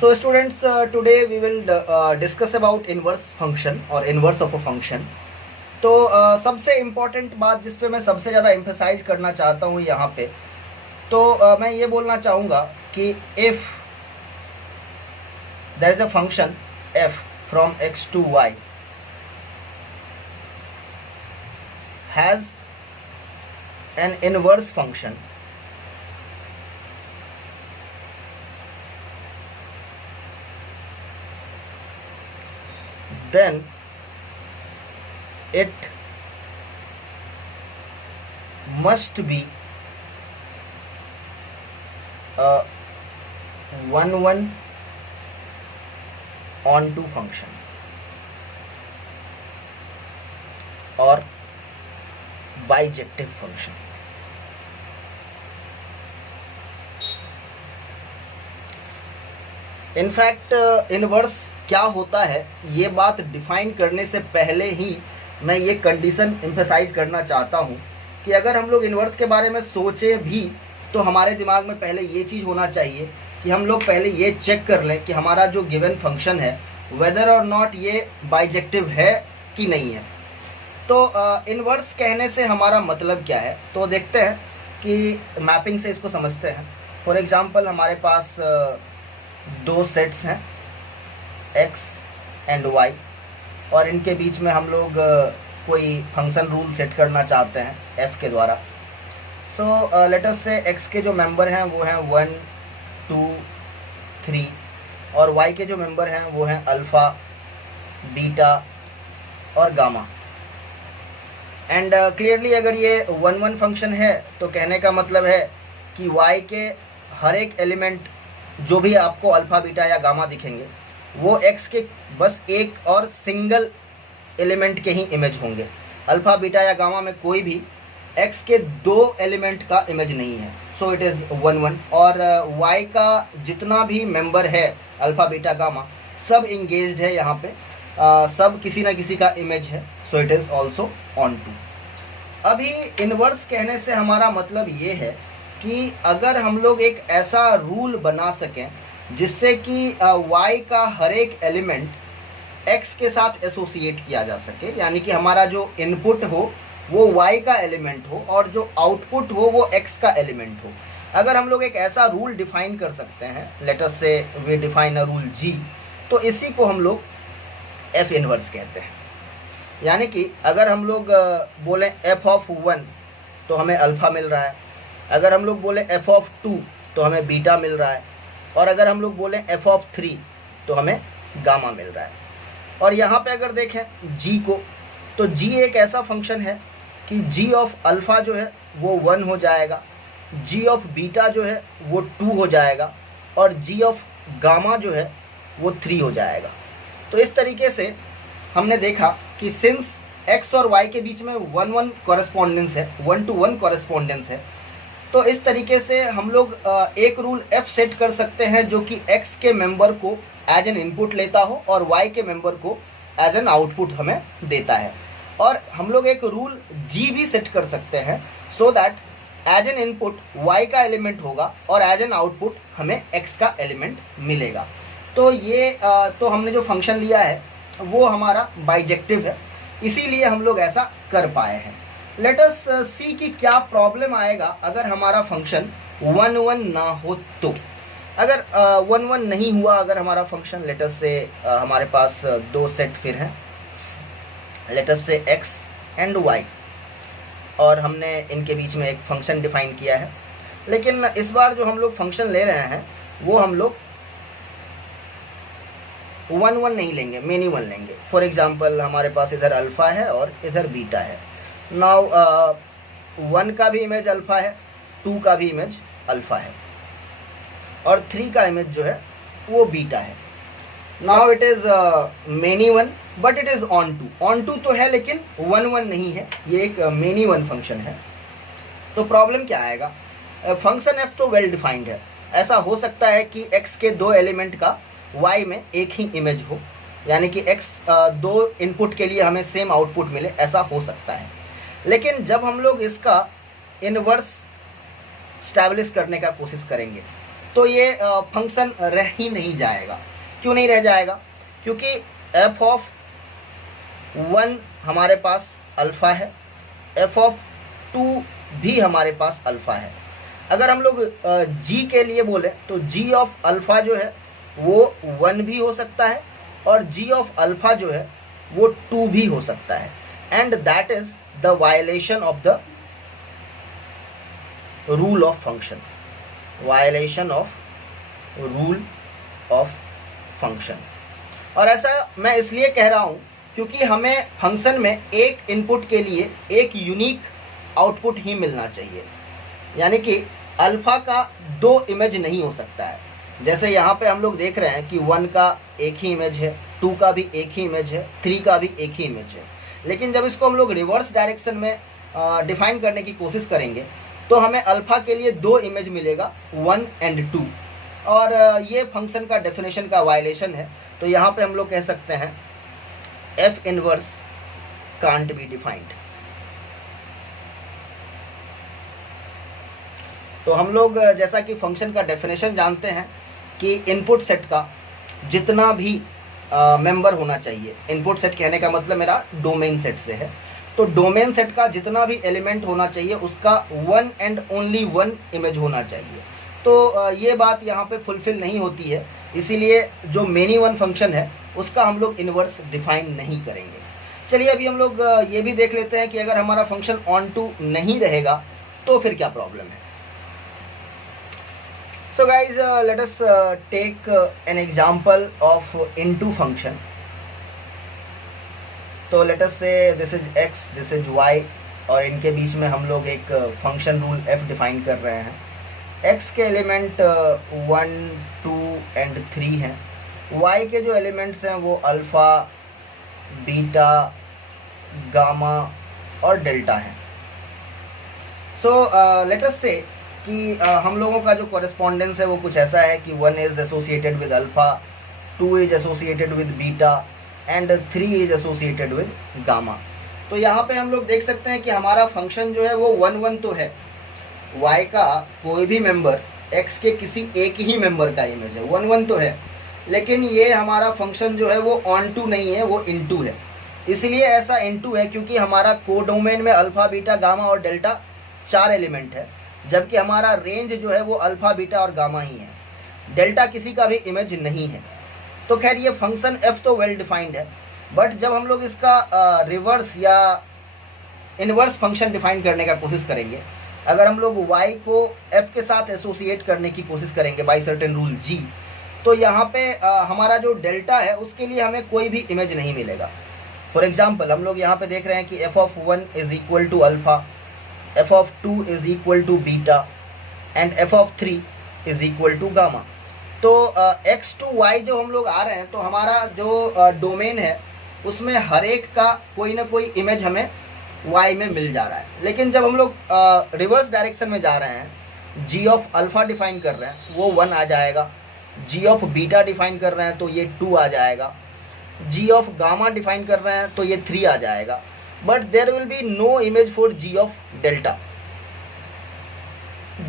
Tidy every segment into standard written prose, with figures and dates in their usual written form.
So students, today we will discuss about inverse function or inverse of a function. तो सबसे important बात जिस पे मैं सबसे ज़्यादा एम्फेसाइज करना चाहता हूँ यहाँ पे, तो मैं ये बोलना चाहूँगा कि if there is a function f from x to y has an inverse function, then it must be a 1-1 onto function or bijective function. In fact inverse क्या होता है ये बात डिफाइन करने से पहले ही मैं ये कंडीशन एम्फेसाइज करना चाहता हूँ कि अगर हम लोग इनवर्स के बारे में सोचें भी तो हमारे दिमाग में पहले ये चीज़ होना चाहिए कि हम लोग पहले ये चेक कर लें कि हमारा जो गिवन फंक्शन है वेदर और नॉट ये बाइजेक्टिव है कि नहीं है। तो इनवर्स कहने से हमारा मतलब क्या है, तो देखते हैं कि मैपिंग से इसको समझते हैं। फॉर एग्जांपल हमारे पास दो सेट्स हैं x एंड y और इनके बीच में हम लोग कोई फंक्शन रूल सेट करना चाहते हैं f के द्वारा। सो लेट अस से x के जो मेंबर हैं वो हैं 1, 2, 3 और y के जो मेंबर हैं वो हैं अल्फ़ा, बीटा और गामा। एंड क्लियरली अगर ये 1-1 फंक्शन है तो कहने का मतलब है कि y के हर एक एलिमेंट जो भी आपको अल्फ़ा, बीटा या गामा दिखेंगे वो x के बस एक और सिंगल एलिमेंट के ही इमेज होंगे। अल्फ़ा, बीटा या गामा में कोई भी x के दो एलिमेंट का इमेज नहीं है। सो इट इज़ 1-1 और y का जितना भी मेंबर है अल्फ़ा, बीटा, गामा सब इंगेज्ड है यहाँ पे, सब किसी ना किसी का इमेज है। So it is also onto. अभी इनवर्स कहने से हमारा मतलब ये है कि अगर हम लोग एक ऐसा रूल बना सकें जिससे कि y का हर एक एलिमेंट x के साथ एसोसिएट किया जा सके, यानी कि हमारा जो इनपुट हो वो y का एलिमेंट हो और जो आउटपुट हो वो x का एलिमेंट हो। अगर हम लोग एक ऐसा रूल डिफाइन कर सकते हैं, let us say we define a rule g, तो इसी को हम लोग f इनवर्स कहते हैं। यानी कि अगर हम लोग बोलें f ऑफ 1 तो हमें अल्फ़ा मिल रहा है, अगर हम लोग बोलें f ऑफ 2 तो हमें बीटा मिल रहा है और अगर हम लोग बोलें f ऑफ 3 तो हमें गामा मिल रहा है। और यहाँ पे अगर देखें g को, तो g एक ऐसा फंक्शन है कि g ऑफ अल्फ़ा जो है वो 1 हो जाएगा, g ऑफ बीटा जो है वो 2 हो जाएगा और g ऑफ गामा जो है वो 3 हो जाएगा। तो इस तरीके से हमने देखा कि सिंस x और y के बीच में 1-1 कॉरेस्पॉन्डेंस है, 1-to-1 कॉरेस्पॉन्डेंस है, तो इस तरीके से हम लोग एक रूल f सेट कर सकते हैं जो कि x के मेंबर को एज एन इनपुट लेता हो और y के मेंबर को एज एन आउटपुट हमें देता है। और हम लोग एक रूल g भी सेट कर सकते हैं so that as an input y का एलिमेंट होगा और एज एन आउटपुट हमें x का एलिमेंट मिलेगा। तो ये तो हमने जो फंक्शन लिया है वो हमारा बाइजेक्टिव है, इसीलिए हम लोग ऐसा कर पाए हैं। लेट अस सी कि क्या प्रॉब्लम आएगा अगर हमारा फंक्शन 1-1 ना हो तो। अगर 1-1 नहीं हुआ अगर हमारा फंक्शन, लेट अस से हमारे पास दो सेट फिर हैं, लेट अस से x एंड y और हमने इनके बीच में एक फंक्शन डिफाइन किया है। लेकिन इस बार जो हम लोग फंक्शन ले रहे हैं वो हम लोग 1-1 नहीं लेंगे, मेनी 1 लेंगे। फॉर एग्जाम्पल हमारे पास इधर अल्फ़ा है और इधर बीटा है। नाउ 1 का भी इमेज अल्फ़ा है, 2 का भी इमेज अल्फ़ा है और 3 का इमेज जो है वो बीटा है। Now it is many 1 but it is onto तो है लेकिन 1-1 नहीं है, ये एक मेनी 1 फंक्शन है। तो प्रॉब्लम क्या आएगा, फंक्शन f तो वेल डिफाइंड है, ऐसा हो सकता है कि x के दो एलिमेंट का y में एक ही इमेज हो, यानी कि x दो इनपुट के लिए हमें सेम आउटपुट मिले, ऐसा हो सकता है। लेकिन जब हम लोग इसका इनवर्स स्टैब्लिश करने का कोशिश करेंगे तो ये फंक्शन रह ही नहीं जाएगा। क्यों नहीं रह जाएगा? क्योंकि f ऑफ 1 हमारे पास अल्फ़ा है, f ऑफ 2 भी हमारे पास अल्फ़ा है। अगर हम लोग g के लिए बोले तो g ऑफ अल्फ़ा जो है वो 1 भी हो सकता है और g ऑफ अल्फ़ा जो है वो 2 भी हो सकता है। And that is the violation of the rule of function, violation of rule of function. और ऐसा मैं इसलिए कह रहा हूँ क्योंकि हमें फंक्शन में एक इनपुट के लिए एक यूनिक आउटपुट ही मिलना चाहिए, यानी कि अल्फ़ा का 2 इमेज नहीं हो सकता है। जैसे यहाँ पे हम लोग देख रहे हैं कि 1 का एक ही इमेज है, 2 का भी एक ही इमेज है, 3 का भी एक ही इमेज है। लेकिन जब इसको हम लोग रिवर्स डायरेक्शन में डिफाइन करने की कोशिश करेंगे तो हमें अल्फ़ा के लिए 2 इमेज मिलेगा, 1 एंड 2। और ये फंक्शन का डेफिनेशन का वायलेशन है। तो यहाँ पे हम लोग कह सकते हैं f inverse can't be defined. तो हम लोग जैसा कि फंक्शन का डेफिनेशन जानते हैं कि इनपुट सेट का जितना भी मेंबर होना चाहिए, इनपुट सेट कहने का मतलब मेरा डोमेन सेट से है, तो डोमेन सेट का जितना भी एलिमेंट होना चाहिए उसका 1 एंड ओनली 1 इमेज होना चाहिए। तो ये बात यहाँ पे फुलफिल नहीं होती है, इसीलिए जो मेनी वन फंक्शन है उसका हम लोग इनवर्स डिफाइन नहीं करेंगे। चलिए अभी हम लोग ये भी देख लेते हैं कि अगर हमारा फंक्शन ऑन टू नहीं रहेगा तो फिर क्या प्रॉब्लम है। So guys, let us take an example of into function. तो let us say this is x, this is y, और इनके बीच में हम लोग एक फंक्शन रूल f डिफाइन कर रहे हैं। x के एलिमेंट 1, 2 एंड 3 हैं। y के जो एलिमेंट्स हैं वो अल्फ़ा, बीटा, गामा और डेल्टा हैं। सो let us say कि हम लोगों का जो कॉरेस्पॉन्डेंस है वो कुछ ऐसा है कि 1 is associated with alpha, 2 is associated with beta and 3 is associated with gamma. तो यहाँ पे हम लोग देख सकते हैं कि हमारा फंक्शन जो है वो 1, 1 तो है, y का कोई भी मेंबर x के किसी एक ही मेंबर का इमेज है, 1, 1 तो है, लेकिन ये हमारा फंक्शन जो है वो ऑन टू नहीं है, वो इनटू है। इसलिए ऐसा इनटू है क्योंकि हमारा कोडोमेन में अल्फ़ा, बीटा, गामा और डेल्टा 4 एलिमेंट है, जबकि हमारा रेंज जो है वो अल्फ़ा, बीटा और गामा ही है, डेल्टा किसी का भी इमेज नहीं है। तो खैर ये फंक्शन f तो वेल डिफाइंड है, बट जब हम लोग इसका रिवर्स या इनवर्स फंक्शन डिफाइन करने का कोशिश करेंगे, अगर हम लोग y को f के साथ एसोसिएट करने की कोशिश करेंगे बाई सर्टेन रूल g, तो यहाँ पे हमारा जो डेल्टा है उसके लिए हमें कोई भी इमेज नहीं मिलेगा। फॉर एग्जाम्पल हम लोग यहाँ पे देख रहे हैं कि f of 1 is equal to alpha, f of 2 is equal to beta and f of 3 is equal to gamma। तो x to y जो हम लोग आ रहे हैं, तो हमारा जो डोमेन है उसमें हर एक का कोई ना कोई इमेज हमें y में मिल जा रहा है। लेकिन जब हम लोग रिवर्स डायरेक्शन में जा रहे हैं, g ऑफ अल्फ़ा डिफाइन कर रहे हैं वो 1 आ जाएगा, g ऑफ बीटा डिफाइन कर रहे हैं तो ये 2 आ जाएगा, g ऑफ गामा डिफाइन कर रहे हैं तो ये 3 आ जाएगा। But there will be no image for g of delta.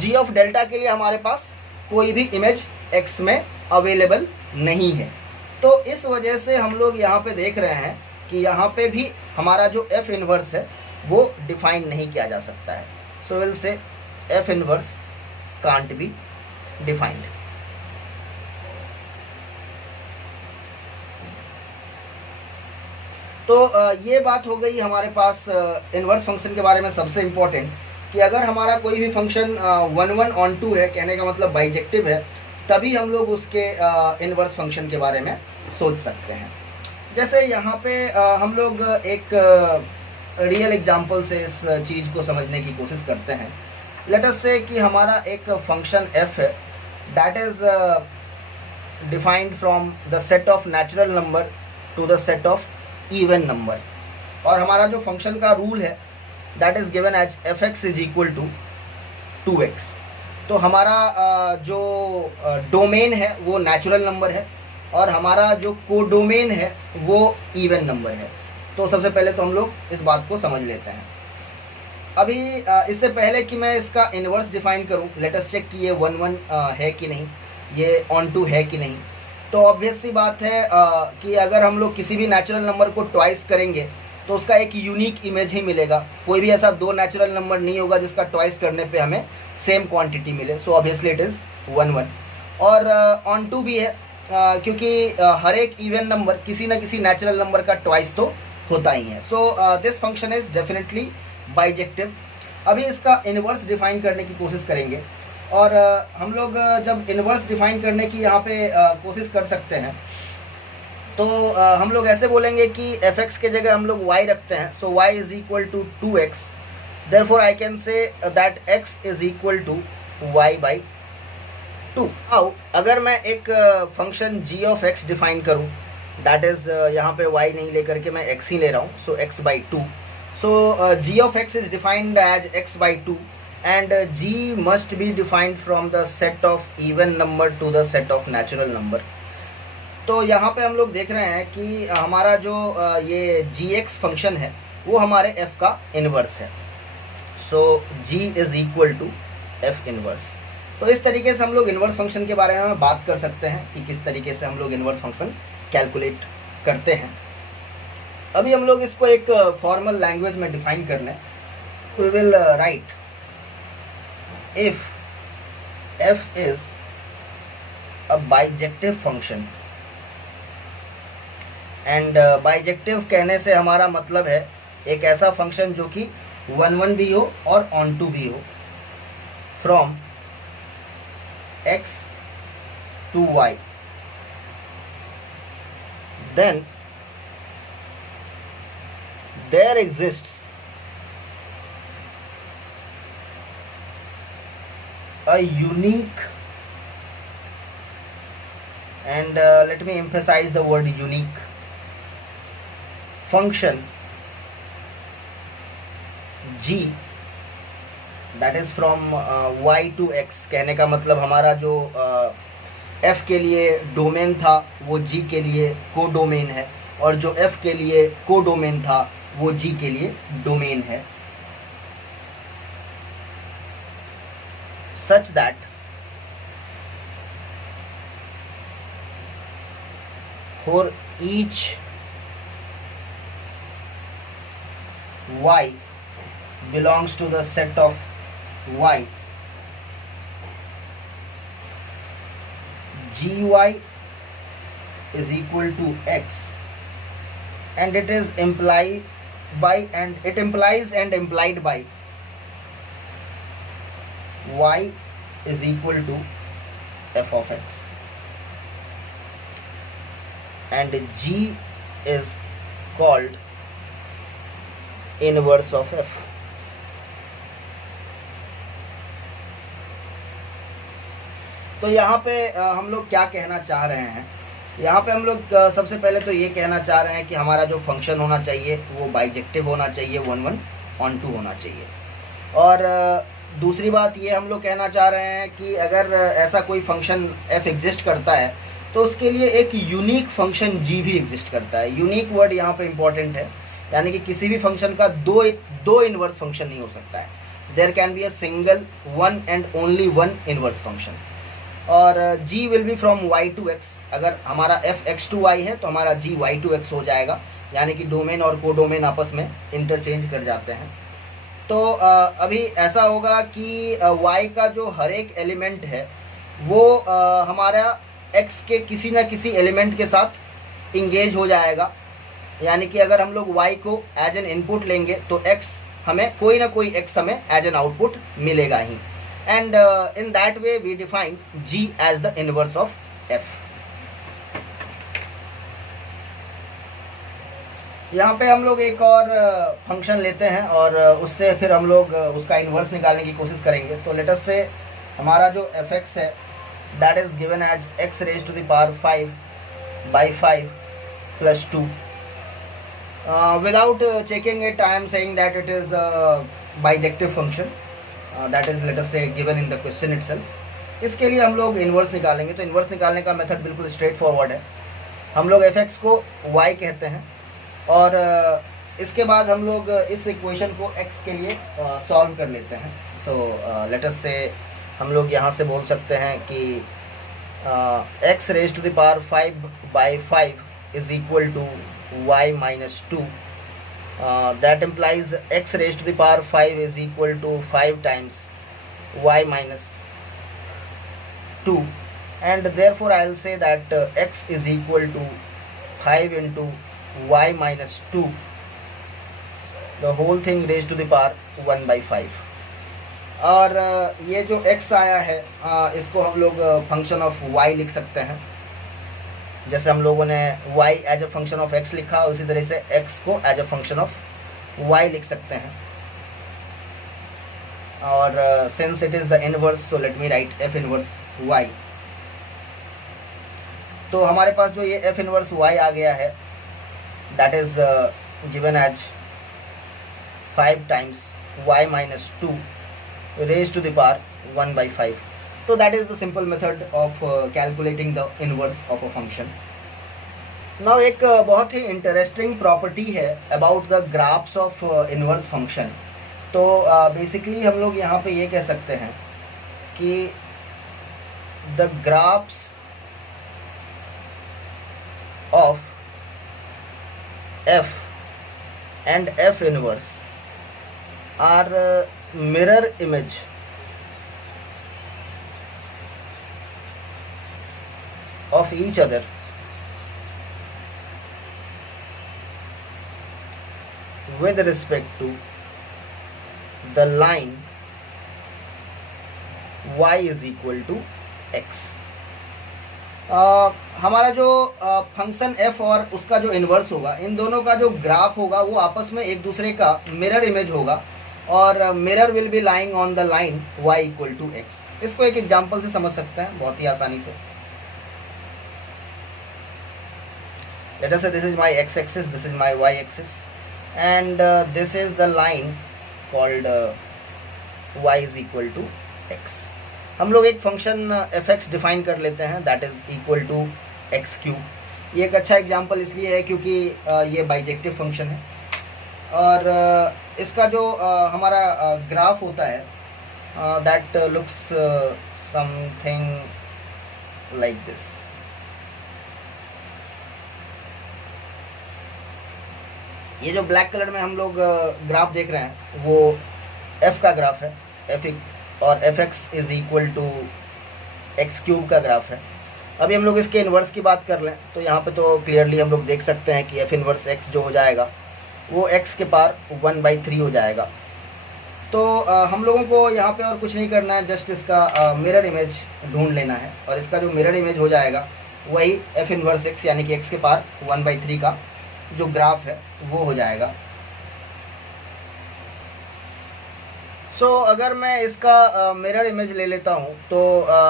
g of delta के लिए हमारे पास कोई भी इमेज x में अवेलेबल नहीं है। तो इस वजह से हम लोग यहाँ पे देख रहे हैं कि यहाँ पे भी हमारा जो f इनवर्स है वो डिफाइन नहीं किया जा सकता है। So will say f inverse can't be defined. तो ये बात हो गई हमारे पास इनवर्स फंक्शन के बारे में सबसे इम्पोर्टेंट, कि अगर हमारा कोई भी फंक्शन 1, 1 ऑन टू है, कहने का मतलब बाइजेक्टिव है, तभी हम लोग उसके इनवर्स फंक्शन के बारे में सोच सकते हैं। जैसे यहाँ पे हम लोग एक रियल एग्जांपल से इस चीज़ को समझने की कोशिश करते हैं। लेट अस से कि हमारा एक फंक्शन f है, that is defined from the set of natural number to the set of even number, और हमारा जो फंक्शन का रूल है that is given as fx is equal to 2x। तो हमारा जो डोमेन है वो नेचुरल नंबर है और हमारा जो कोडोमेन है वो इवन नंबर है। तो सबसे पहले तो हम लोग इस बात को समझ लेते हैं। अभी इससे पहले कि मैं इसका इन्वर्स डिफाइन करूं, लेट अस चेक कि ये 1 1 है कि नहीं, ये ऑन टू है कि नहीं। तो ऑब्वियस सी बात है कि अगर हम लोग किसी भी नेचुरल नंबर को ट्वाइस करेंगे तो उसका एक यूनिक इमेज ही मिलेगा। कोई भी ऐसा दो नेचुरल नंबर नहीं होगा जिसका ट्वाइस करने पे हमें सेम क्वांटिटी मिले। So obviously it is 1 1। और ऑन टू भी है क्योंकि हर एक इवन नंबर किसी ना किसी नेचुरल नंबर का ट्वाइस तो होता ही है। So this function is definitely bijective. अभी इसका इन्वर्स डिफाइन करने की कोशिश करेंगे। और हम लोग जब इन्वर्स डिफाइन करने की यहाँ पे कोशिश कर सकते हैं तो हम लोग ऐसे बोलेंगे कि fx के जगह हम लोग y रखते हैं। So y is equal to 2x, therefore I can say that x is equal to y by 2। Now अगर मैं एक function g of x define करूँ, दैट इज यहाँ पे y नहीं लेकर के मैं x ही ले रहा हूँ, so x by 2। So g of x is defined as x by 2 and g must be defined from the set of even number to the set of natural number। तो यहाँ पे हम लोग देख रहे हैं कि हमारा जो ये gx फंक्शन है वो हमारे f का इन्वर्स है। So g is equal to f inverse. तो इस तरीके से हम लोग इन्वर्स फंक्शन के बारे में बात कर सकते हैं कि किस तरीके से हम लोग इन्वर्स फंक्शन कैलकुलेट करते हैं। अभी हम लोग इसको एक फॉर्मल लैंग्वेज में डिफाइन कर लें। We will write if f is a bijective function and bijective कहने से हमारा मतलब है एक ऐसा फंक्शन जो कि 1 1 भी हो और ऑन टू भी हो, from x to y, then there exists a unique, and let me emphasize the word unique, function g that is from y to x। कहने का मतलब हमारा जो f के लिए डोमेन था वो g के लिए को डोमेन है, और जो f के लिए को डोमेन था वो g के लिए डोमेन है। such that for each y belongs to the set of y, gy is equal to x, and it is implied by, and it implies and implied by y is equal to f of x, and g is called inverse of f। तो यहाँ पे हम लोग क्या कहना चाह रहे हैं, यहाँ पे हम लोग सबसे पहले तो ये कहना चाह रहे हैं कि हमारा जो फंक्शन होना चाहिए वो बाइजेक्टिव होना चाहिए, 1 1 ऑन टू होना चाहिए। और दूसरी बात ये हम लोग कहना चाह रहे हैं कि अगर ऐसा कोई फंक्शन f एग्जिस्ट करता है तो उसके लिए एक यूनिक फंक्शन g भी एग्जिस्ट करता है। यूनिक वर्ड यहाँ पे इम्पॉर्टेंट है, यानी कि किसी भी फंक्शन का दो इन्वर्स फंक्शन नहीं हो सकता है। There can be a single one and only one inverse function. और g will be from y to x। अगर हमारा f x टू y है तो हमारा g y टू x हो जाएगा, यानी कि डोमेन और को डोमेन आपस में इंटरचेंज कर जाते हैं। तो अभी ऐसा होगा कि y का जो हर एक एलिमेंट है वो हमारा x के किसी न किसी एलिमेंट के साथ इंगेज हो जाएगा, यानी कि अगर हम लोग y को एज एन इनपुट लेंगे तो x हमें कोई ना कोई x हमें एज एन आउटपुट मिलेगा ही। And in that way we define g as the inverse of f। यहाँ पे हम लोग एक और फंक्शन लेते हैं और उससे फिर हम लोग उसका इन्वर्स निकालने की कोशिश करेंगे। तो लेट अस से हमारा जो fx है that is given as x raise to the power 5 by 5 plus 2। without checking it I am saying that it is a bijective function that is let us say given in the question itself। इसके लिए हम लोग inverse निकालेंगे। तो inverse निकालने का method बिल्कुल straight forward है। हम लोग fx को y कहते हैं और इसके बाद हम लोग इस इक्वेशन को x के लिए सॉल्व कर लेते हैं। सो लेट अस से हम लोग यहाँ से बोल सकते हैं कि x raise to the power 5/5 is equal to y minus 2। That implies x raised to the power 5 is equal to 5 times y minus 2, and therefore I'll say that x is equal to 5 into y minus 2, the whole thing raised to the power 1/5। और ये जो x आया है इसको हम लोग function of y लिख सकते हैं। जैसे हम लोगों ने y as a function of x लिखा, उसी तरह से x को as a function of y लिख सकते हैं। और since it is the inverse, so let me write f inverse y। तो हमारे पास जो ये f इनवर्स y आ गया है, that is given as 5 times y minus 2 raise to the power 1/5। So that is the simple method of calculating the inverse of a function. Now एक बहुत ही interesting property है about the graphs of inverse function। तो basically हम लोग यहाँ पे ये कह सकते हैं कि the graphs of f and f inverse are mirror image of each other with respect to the line y is equal to x। हमारा जो फंक्शन f और उसका जो इन्वर्स होगा, इन दोनों का जो ग्राफ होगा वो आपस में एक दूसरे का मिरर इमेज होगा, और mirror will be lying on the line y equal to x। इसको एक एग्जांपल से समझ सकते हैं बहुत ही आसानी से। Let us say this is my x-axis, this is my y-axis, and this is the line called y is equal to x। हम लोग एक फंक्शन fx डिफाइन कर लेते हैं, that is equal to x cube. ये एक अच्छा example इसलिए है क्योंकि ये बाइजेक्टिव फंक्शन है, और इसका जो हमारा ग्राफ होता है that looks something like this। ये जो ब्लैक कलर में हम लोग ग्राफ देख रहे हैं वो f का ग्राफ है, और fx is equal to x cube का ग्राफ है। अभी हम लोग इसके इन्वर्स की बात कर लें तो यहाँ पे तो क्लियरली हम लोग देख सकते हैं कि f इन्वर्स x जो हो जाएगा वो x के पावर 1/3 हो जाएगा। तो हम लोगों को यहाँ पे और कुछ नहीं करना है, जस्ट इसका मिरर इमेज ढूंढ लेना है, और इसका जो मिरर इमेज हो जाएगा वही f इन्वर्स x यानी कि x के पावर 1/3 का जो ग्राफ है वो हो जाएगा। सो अगर मैं इसका मिरर इमेज ले लेता हूँ तो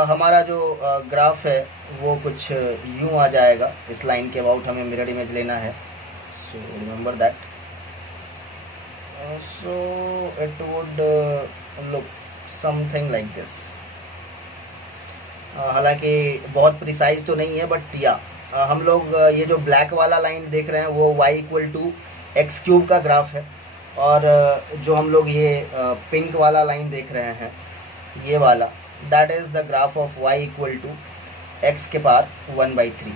हमारा जो ग्राफ है वो कुछ यूँ आ जाएगा। इस लाइन के अबाउट हमें मिरर इमेज लेना है, so remember that. So it would look something like this. हालांकि बहुत प्रिसाइज तो नहीं है, बट या हम लोग ये जो ब्लैक वाला लाइन देख रहे हैं वो y equal to x cube का ग्राफ है, और जो हम लोग ये पिंक वाला लाइन देख रहे हैं ये वाला, that is the graph of y equal to x के power 1/3।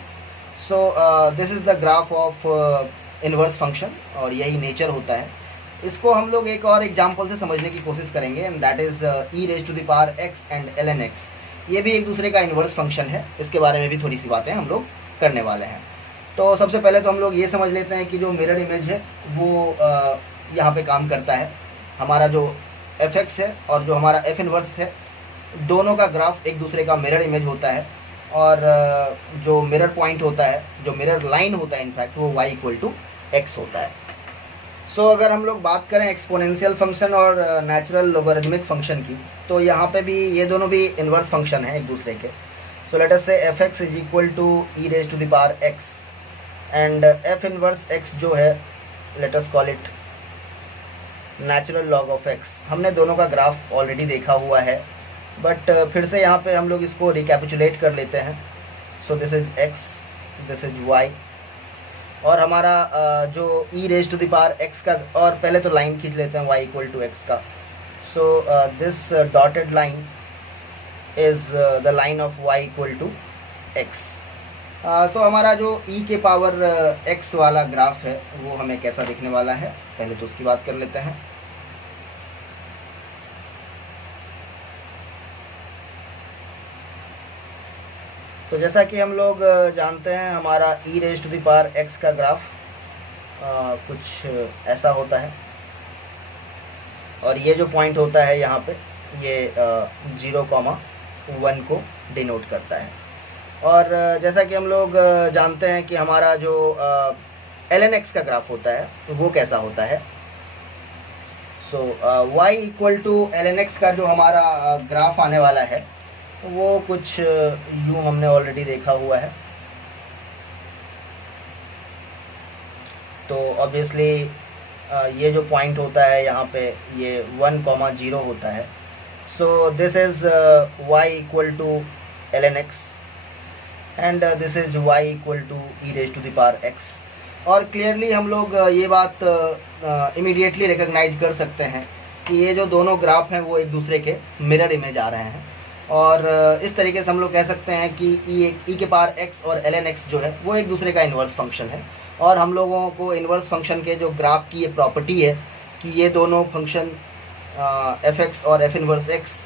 So this is the graph of inverse function, और यही नेचर होता है। इसको हम लोग एक और एग्जांपल से समझने की कोशिश करेंगे, and that is e raise to the power x and ln x। ये भी एक दूसरे का इनवर्स फंक्शन है, इसके बारे में भी थोड़ी सी बातें हम लोग करने वाले हैं। तो सबसे पहले तो हम लोग ये समझ लेते हैं कि जो मिरर इमेज है वो यहाँ पे काम करता है। हमारा जो fx है और जो हमारा f इनवर्स है, दोनों का ग्राफ एक दूसरे का मिरर इमेज होता है, और जो मिरर पॉइंट होता है, जो मिरर लाइन होता है इनफैक्ट, वो y इक्वल टू x होता है। सो अगर हम लोग बात करें एक्सपोनेंशियल फंक्शन और नेचुरल लोगरिथमिक फंक्शन की, तो यहाँ पे भी ये दोनों भी इनवर्स फंक्शन है एक दूसरे के। So let us say fx is equal to e raise to the power x, and f inverse x जो है, let us call it natural log of x। हमने दोनों का ग्राफ ऑलरेडी देखा हुआ है, बट फिर से यहाँ पे हम लोग इसको रिकैपिचुलेट कर लेते हैं। So this is x, this is y, और हमारा जो e raise to the power x का, और पहले तो लाइन खींच लेते हैं y इक्वल टू x का. So this dotted line is the line of y equal to x. तो हमारा जो e के पावर x वाला ग्राफ है वो हमें कैसा दिखने वाला है, पहले तो उसकी बात कर लेते हैं. तो जैसा कि हम लोग जानते हैं हमारा e raise to the power x का ग्राफ कुछ ऐसा होता है, और ये जो पॉइंट होता है यहाँ पे ये 0,1 को डिनोट करता है. और जैसा कि हम लोग जानते हैं कि हमारा जो ln x का ग्राफ होता है वो कैसा होता है. So y equal to ln x का जो हमारा ग्राफ आने वाला है वो कुछ यूँ हमने ऑलरेडी देखा हुआ है. तो ऑब्वियसली ये जो पॉइंट होता है यहाँ पे ये 1,0 होता है. So this is y equal to ln x and this is y equal to e raise to the power x. और क्लियरली हम लोग ये बात इमीडिएटली रिकॉग्नाइज कर सकते हैं कि ये जो दोनों ग्राफ हैं वो एक दूसरे के मिरर इमेज आ रहे हैं. और इस तरीके से हम लोग कह सकते हैं कि e के पावर x और ln x जो है वो एक दूसरे का इन्वर्स फंक्शन है. और हम लोगों को इन्वर्स फंक्शन के जो ग्राफ की ये प्रॉपर्टी है कि ये दोनों फंक्शन f(x) और f इन्वर्स x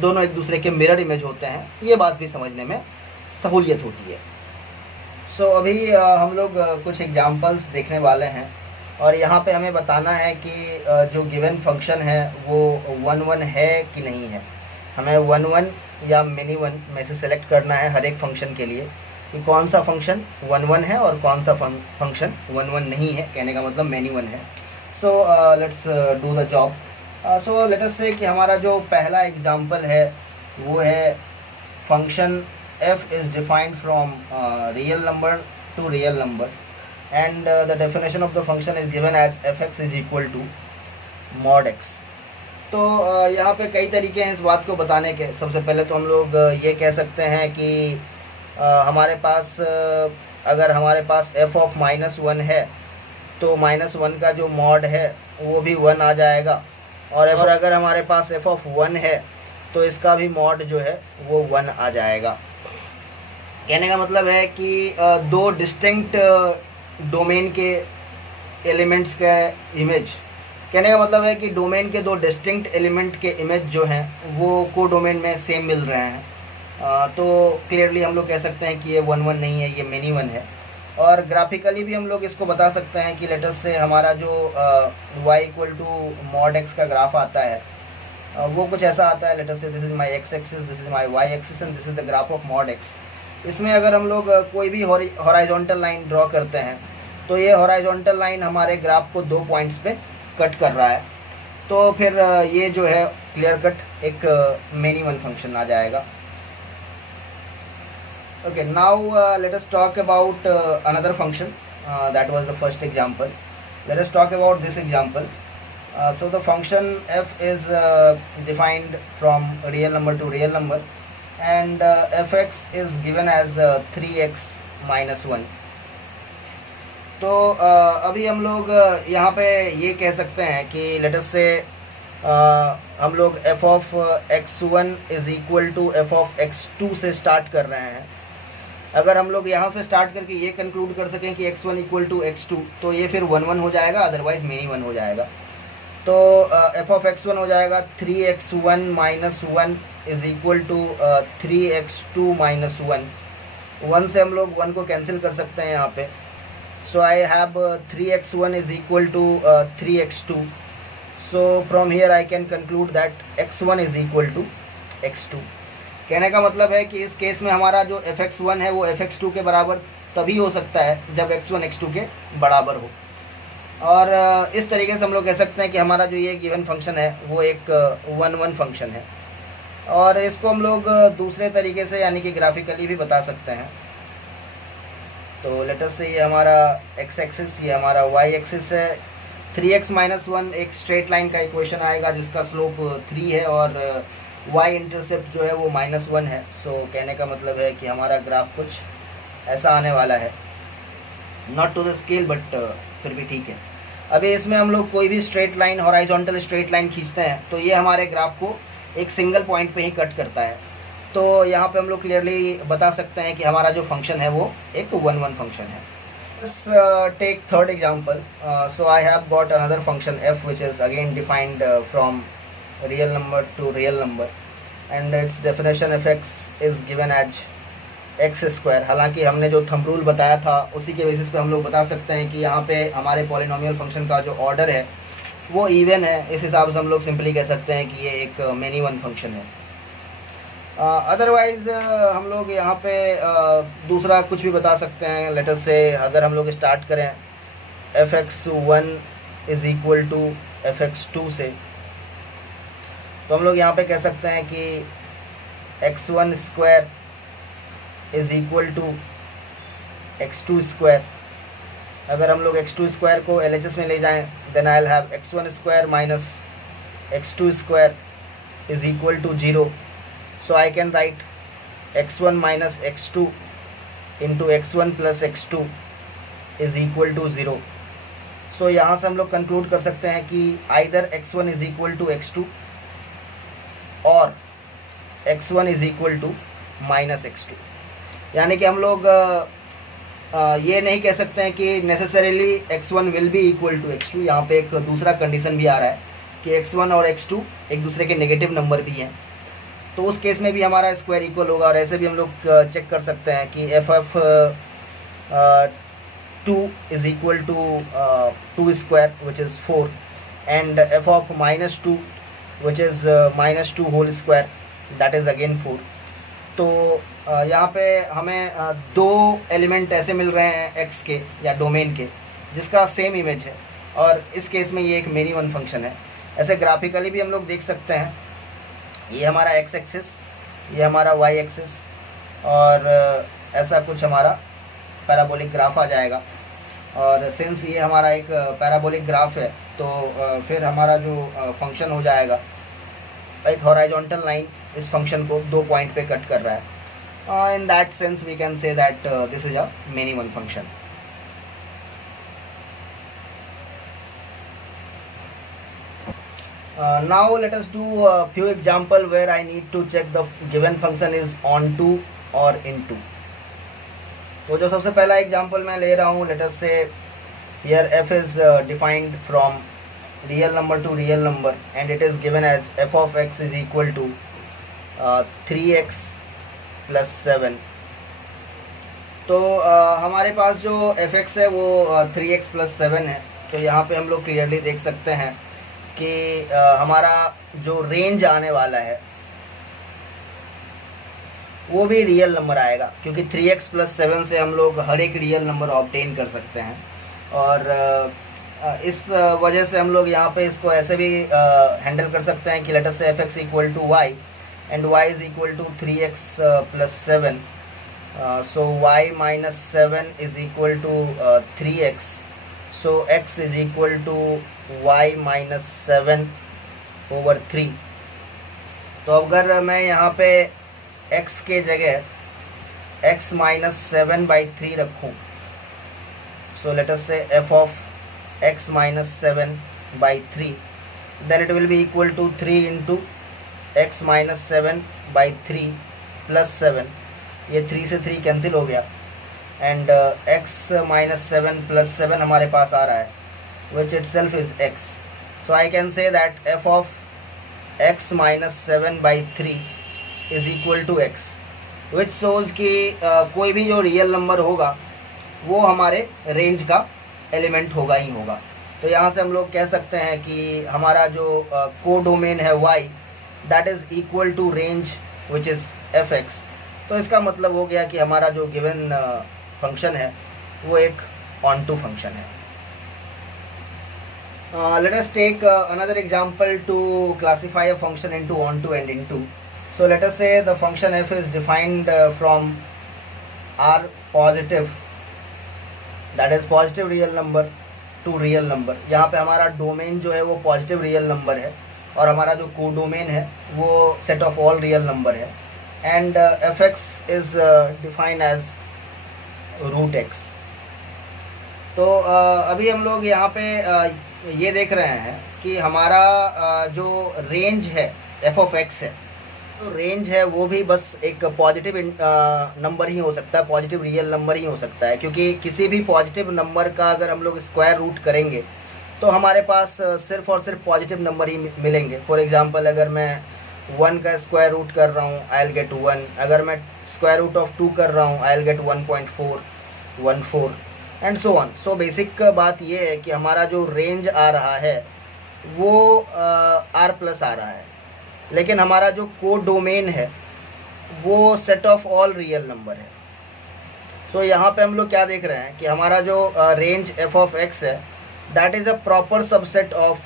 दोनों एक दूसरे के मिरर इमेज होते हैं, ये बात भी समझने में सहूलियत होती है. सो अभी हम लोग कुछ एग्जांपल्स देखने वाले हैं, और यहाँ पे हमें बताना है कि जो गिवन फंक्शन है वो 1,1 है कि नहीं है. हमें 1,1 या मिनी 1 में से सेलेक्ट करना है हर एक फंक्शन के लिए कि कौन सा फंक्शन 1,1 है और कौन सा फंक्शन 1,1 नहीं है, कहने का मतलब मैनी 1 है. So let's do the job. So let us से कि हमारा जो पहला एग्जांपल है वो है function f is defined from real number to real number, and the definition of the function is given as f(x) is equal to mod x. तो यहाँ पे कई तरीके हैं इस बात को बताने के. सबसे पहले तो हम लोग ये कह सकते हैं कि हमारे पास अगर हमारे पास f ऑफ -1 है तो -1 का जो मॉड है वो भी 1 आ जाएगा, और अगर हमारे पास f ऑफ 1 है तो इसका भी मॉड जो है वो 1 आ जाएगा. कहने का मतलब है कि दो डिस्टिंक्ट डोमेन के एलिमेंट्स का इमेज, कहने का मतलब है कि डोमेन के दो डिस्टिंक्ट एलिमेंट के इमेज जो हैं वो को डोमेन में सेम मिल रहे हैं. तो क्लियरली हम लोग कह सकते हैं कि ये 1,1 नहीं है, ये मिनी 1 है. और ग्राफिकली भी हम लोग इसको बता सकते हैं कि लेटर से हमारा जो y equal to mod x का ग्राफ आता है वो कुछ ऐसा आता है. लेटर से this is my x axis, this is my y axis and this is the graph of mod x. इसमें अगर हम लोग कोई भी हॉराइजॉन्टल लाइन ड्रॉ करते हैं तो ये हॉराइजॉन्टल लाइन हमारे ग्राफ को 2 पॉइंट्स पे कट कर रहा है, तो फिर ये जो है क्लियर कट एक मिनी 1 फंक्शन आ जाएगा. Okay, now let us talk about another function. That was the first example. Let us talk about this example. So the function f is defined from real number to real number, and f(x) is given as 3x minus 1. तो अभी हम लोग यहाँ पे ये कह सकते हैं कि let us say हम लोग f of x1 is equal to f of x2 से स्टार्ट कर रहे हैं. अगर हम लोग यहाँ से स्टार्ट करके ये कंक्लूड कर सकें कि x1 इक्वल टू x2 तो ये फिर 1,1 हो जाएगा, अदरवाइज मिनी 1 हो जाएगा. तो f ऑफ x1 हो जाएगा 3x1 minus 1 is equal to 3x2 minus 1. 1 से हम लोग 1 को कैंसिल कर सकते हैं यहाँ पे. So I have 3x1 is equal to 3x2. So from here I can conclude that x1 is equal to x2. कहने का मतलब है कि इस केस में हमारा जो fx1 है वो fx2 के बराबर तभी हो सकता है जब x1 x2 के बराबर हो. और इस तरीके से हम लोग कह सकते हैं कि हमारा जो ये गिवन फंक्शन है वो एक 1,1 फंक्शन है. और इसको हम लोग दूसरे तरीके से यानी कि ग्राफिकली भी बता सकते हैं. तो लेट अस से ये हमारा x एक्सिस, ये हमारा y एक्सिस है. 3x माइनस 1 एक स्ट्रेट लाइन का इक्वेशन आएगा जिसका स्लोप 3 है और y इंटरसेप्ट जो है वो -1 है. सो कहने का मतलब है कि हमारा ग्राफ कुछ ऐसा आने वाला है. Not to the scale but फिर भी ठीक है। अभी इसमें हम लोग कोई भी straight line, horizontal straight line खींचते हैं तो ये हमारे ग्राफ को एक सिंगल पॉइंट पे ही कट करता है। तो यहाँ पे हम लोग क्लियरली बता सकते हैं कि हमारा जो फंक्शन है वो एक 1 1 फंक्शन है। Take third example. So I have got another function f which is again defined from real number to real number and its definition fx is given as x square. हालांकि हमने जो thumb rule बताया था उसी के basis पे हम लोग बता सकते हैं कि यहाँ पे हमारे पॉलिनोमियल फंक्शन का जो ऑर्डर है वो इवन है। इस हिसाब से हम लोग सिंपली कह सकते हैं कि ये एक मेनी वन फंक्शन है। अदरवाइज हम लोग यहाँ पे दूसरा कुछ भी बता सकते हैं। लेटर से अगर हम लोग स्टार्ट करें fx1 is equal to fx2 से, तो हम लोग यहाँ पे कह सकते हैं कि x1 square is equal to x2 square. अगर हम लोग x2 स्क्वायर को LHS में ले जाएं then I will have x1 square minus x2 square is equal to 0। So I can write x1 minus x2 into x1 plus x2 is equal to 0। So यहाँ से हम लोग कंक्लूड कर सकते हैं कि either x1 is equal to x2 और x1 is equal to minus x2। यानी कि हम लोग ये नहीं कह सकते हैं कि necessarily x1 will be equal to x2। यहाँ पे एक दूसरा कंडीशन भी आ रहा है कि x1 और x2 एक दूसरे के नेगेटिव नंबर भी हैं, तो उस केस में भी हमारा स्क्वायर इक्वल होगा। और ऐसे भी हम लोग चेक कर सकते हैं कि f(2) is equal to 2 square which is 4 and f(-2) which is -2 whole square that is again 4। तो यहाँ पे हमें दो एलिमेंट ऐसे मिल रहे हैं x के या डोमेन के जिसका सेम इमेज है, और इस केस में ये एक मेनी वन फंक्शन है। ऐसे ग्राफिकली भी हम लोग देख सकते हैं, ये हमारा x एक्सिस, ये हमारा y एक्सिस, और ऐसा कुछ हमारा पैराबोलिक ग्राफ आ जाएगा। और सिंस ये हमारा एक पैराबोलिक ग्राफ है तो फिर हमारा जो फंक्शन हो जाएगा एक हॉराइजॉन्टल लाइन इस फंक्शन को 2 पॉइंट पे कट कर रहा है। In that sense we can say that this is a many one function. Now let us do a few example where I need to check the given function is onto or into. तो जो सबसे पहला example मैं ले रहा हूँ, let us say here f is defined from real number to real number and it is given as f of x is equal to 3x plus 7। तो हमारे पास जो fx है वो 3x प्लस 7 है। तो यहाँ पे हम लोग क्लियरली देख सकते हैं कि हमारा जो रेंज आने वाला है वो भी रियल नंबर आएगा, क्योंकि 3x प्लस 7 से हम लोग हर एक रियल नंबर ऑब्टेन कर सकते हैं। और इस वजह से हम लोग यहाँ पे इसको ऐसे भी हैंडल कर सकते हैं कि late us say fx equal to y and y is equal to 3x plus 7. So y minus 7 is equal to 3x. So x is equal to y minus 7 over 3. तो अगर मैं यहाँ पे x के जगह x minus 7 by 3 रखूँ, so let us say f of x minus 7 by 3, then it will be equal to 3 into x minus 7 by 3 plus 7, ये 3 से 3 कैंसिल हो गया एंड x माइनस 7 प्लस 7 हमारे पास आ रहा है which itself is x। So I can say that f of x minus 7 by 3 is equal to x, which shows कि कोई भी जो रियल नंबर होगा वो हमारे रेंज का एलिमेंट होगा ही होगा। तो यहाँ से हम लोग कह सकते हैं कि हमारा जो को डोमेन है y that is equal to range which is fx। तो इसका मतलब हो गया कि हमारा जो गिवन फंक्शन है वो एक ऑन टू फंक्शन है। Let us take another example to classify a function into onto and into. So let us say the function f is defined from r positive, that is positive real number to real number। यहाँ पे हमारा domain जो है वो positive real number है और हमारा जो को डोमेन है वो set of all real number है and fx is defined as root x। तो अभी हम लोग यहाँ पे ये देख रहे हैं कि हमारा जो रेंज है एफ ऑफ एक्स है, तो रेंज है वो भी बस एक पॉजिटिव नंबर ही हो सकता है, पॉजिटिव रियल नंबर ही हो सकता है, क्योंकि किसी भी पॉजिटिव नंबर का अगर हम लोग स्क्वायर रूट करेंगे तो हमारे पास सिर्फ और सिर्फ पॉजिटिव नंबर ही मिलेंगे। फॉर एग्जांपल अगर मैं 1 का स्क्वायर रूट कर रहा हूँ आई विल गेट 1, अगर मैं स्क्वायर रूट ऑफ 2 कर रहा हूँ आई will gate 1.414 and so on. So basic बात ये है कि हमारा जो रेंज आ रहा है वो आर प्लस आ रहा है, लेकिन हमारा जो कोड डोमेन है वो set of all real number है। सो यहाँ पे हम लोग क्या देख रहे हैं कि हमारा जो रेंज एफ ऑफ एक्स है that is a proper subset of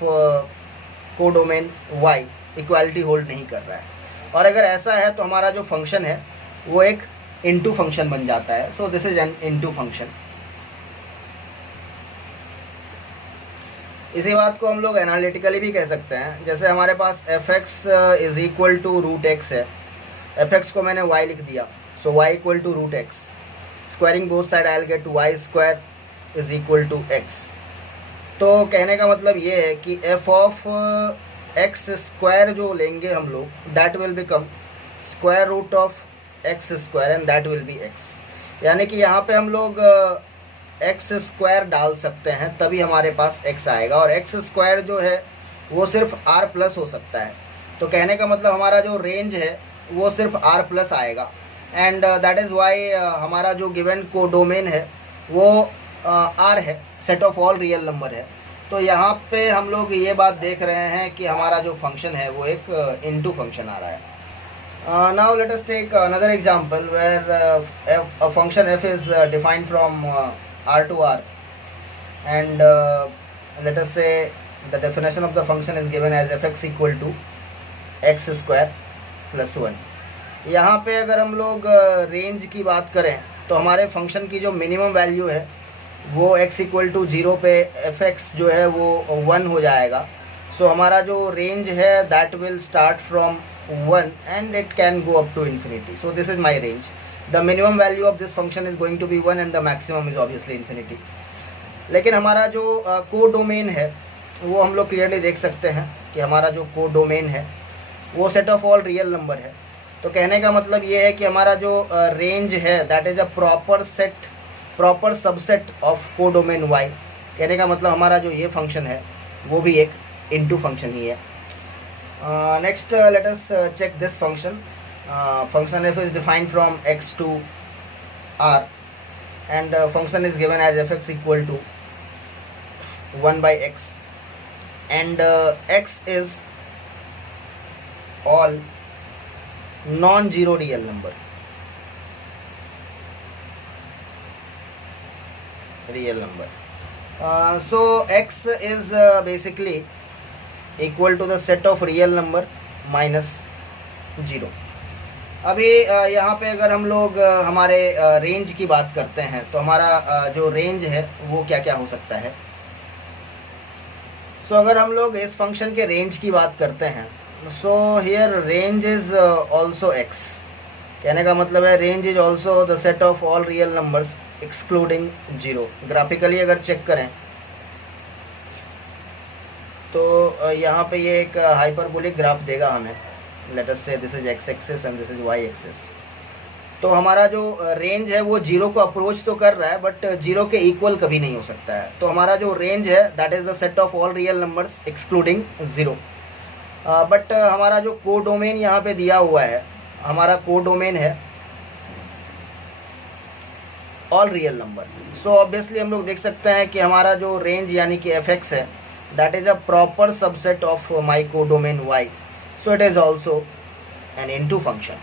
codomain y, equality hold नहीं कर रहा है। और अगर ऐसा है तो हमारा जो फंक्शन है वो एक इनटू फंक्शन बन जाता है। So this is an into function. इसी बात को हम लोग एनालिटिकली भी कह सकते हैं, जैसे हमारे पास f x is equal to root x है, एफ एक्स को मैंने वाई लिख दिया, so y equal to root x, squaring both side I will get y square is equal to x. तो कहने का मतलब ये है कि एफ ऑफ एक्स स्क्वायर जो लेंगे हम लोग that will become square root of x square and that will be x. यानी कि यहाँ पे हम लोग एक्स स्क्वायर डाल सकते हैं तभी हमारे पास एक्स आएगा, और एक्स स्क्वायर जो है वो सिर्फ आर प्लस हो सकता है। तो कहने का मतलब हमारा जो रेंज है वो सिर्फ आर प्लस आएगा, एंड दैट इज़ वाई हमारा जो गिवन कोडोमेन है वो आर है, set of all real number है। तो यहाँ पे हम लोग ये बात देख रहे हैं कि हमारा जो फंक्शन है वो एक इनटू फंक्शन आ रहा है। Now let us take another example where a function f is defined from r to r, and let us say the definition of the function is given as fx equal to x square plus 1। यहाँ पे अगर हम लोग range की बात करें तो हमारे फंक्शन की जो मिनिमम वैल्यू है वो x इक्वल टू 0 पे एफ एक्स जो है वो 1 हो जाएगा। सो हमारा जो रेंज है that will start from 1 and it can go up to infinity. So this is my range. The minimum value of this function is going to be 1 and the maximum is obviously infinity. लेकिन हमारा जो code domain है वो हम लोग clearly देख सकते हैं कि हमारा जो कोड डोमेन है वो set of all real number है। तो कहने का मतलब ये है कि हमारा जो रेंज है that is a proper subset of codomain y. कहने का मतलब हमारा जो ये फंक्शन है वो भी एक इनटू फंक्शन ही है। Next let us check this function. Function f is defined from x to r and function is given as f x equal to 1 by x, and x is all non-zero real number, so x is basically equal to the set of real number minus 0। अभी यहाँ पे अगर हम लोग हमारे range की बात करते हैं तो हमारा जो रेंज है वो क्या क्या हो सकता है। सो अगर हम लोग इस फंक्शन के रेंज की बात करते हैं, so here range is also x. कहने का मतलब है range is also the set of all real numbers excluding 0। Graphically अगर चेक करें तो यहाँ पे ये एक हाइपरबोलिक ग्राफ देगा हमें। Let us say this is x axis and this is y axis. तो हमारा जो रेंज है वो 0 को अप्रोच तो कर रहा है बट 0 के इक्वल कभी नहीं हो सकता है। तो हमारा जो रेंज है that is the set of all real numbers excluding 0। But हमारा जो कोडोमेन यहाँ पे दिया हुआ है, हमारा कोडोमेन है all real number. So obviously हम लोग देख सकते हैं कि हमारा जो रेंज यानी कि एफ एक्स है that is a proper subset of my codomain y. So it is also an into function.